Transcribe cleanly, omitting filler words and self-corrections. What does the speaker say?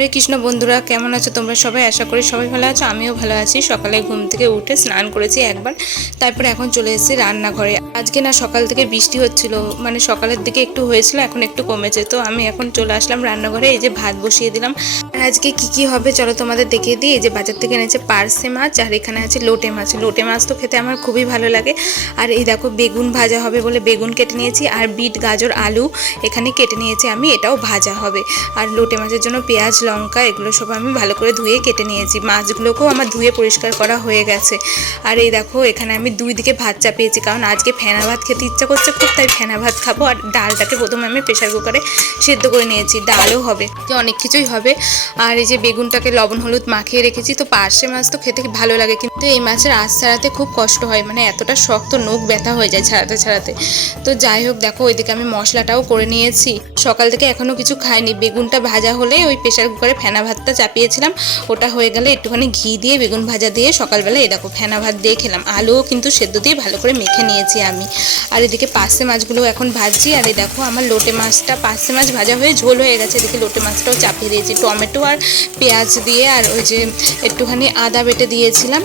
হরে কৃষ্ণ বন্ধুরা, কেমন আছো তোমরা সবাই? আশা করি সবাই ভালো আছো, আমিও ভালো আছি। সকালে ঘুম থেকে উঠে স্নান করেছি একবার, তারপরে এখন চলে এসেছি রান্নাঘরে। আজকে না সকাল থেকে বৃষ্টি হচ্ছিল, মানে সকালের দিকে একটু হয়েছিল, এখন একটু কমেছে। তো আমি এখন চলে আসলাম রান্নাঘরে, এই যে ভাত বসিয়ে দিলাম। আর আজকে কি হবে চলো তোমাদের দেখিয়ে দিই। এই যে বাজার থেকে এনেছে পার্সে মাছ, আর এখানে আছে লোটে মাছ। লোটে মাছ তো খেতে আমার খুবই ভালো লাগে। আর এই দেখো বেগুন ভাজা হবে বলে বেগুন কেটে নিয়েছি, আর বিট গাজর আলু এখানে কেটে নিয়েছি আমি, এটাও ভাজা হবে। আর লোটে মাছের জন্য পেঁয়াজ লঙ্কা এগুলো সব আমি ভালো করে ধুয়ে কেটে নিয়েছি। মাছগুলোকেও আমার ধুয়ে পরিষ্কার করা হয়ে গেছে। আর এই দেখো এখানে আমি দুই দিকে ভাত চাপিয়েছি, কারণ আজকে ফেনা ভাত খেতে ইচ্ছা করছে খুব, তাই ফেনা ভাত খাবো। আর ডালটাকে প্রথমে আমি প্রেশার কুকারে সেদ্ধ করে নিয়েছি, ডালও হবে, অনেক কিছুই হবে। আর এই যে বেগুনটাকে লবণ হলুদ মাখিয়ে রেখেছি। তো পার্শে মাছ তো খেতে ভালো লাগে, কিন্তু এই মাছের আঁশ ছাড়াতে খুব কষ্ট হয়, মানে এতটা শক্ত, নখ ব্যথা হয়ে যায় ছাড়াতে ছাড়াতে। তো যাই হোক, দেখো ওইদিকে আমি মশলাটাও করে নিয়েছি। সকাল থেকে এখনও কিছু খাইনি। বেগুনটা ভাজা হলে ওই প্রেশার কুকারে ফেনা ভাতটা চাপিয়েছিলাম, ওটা হয়ে গেলে একটুখানি ঘি দিয়ে বেগুন ভাজা দিয়ে সকালবেলা এই দেখো ফেনা ভাত দিয়ে খেলাম। আলুও কিন্তু সেদ্ধ দিয়ে ভালো করে মেখে নিয়েছি আমি। আর এদিকে পার্শে মাছগুলো এখন ভাজছি। আর এই দেখো আমার লোটে মাছটা, পার্শে মাছ ভাজা হয়ে ঝোল হয়ে গেছে। এদিকে লোটে মাছটাও চাপিয়ে দিয়েছি টমেটো আর পেঁয়াজ দিয়ে, আর ওই যে একটুখানি আদা বেটে দিয়েছিলাম।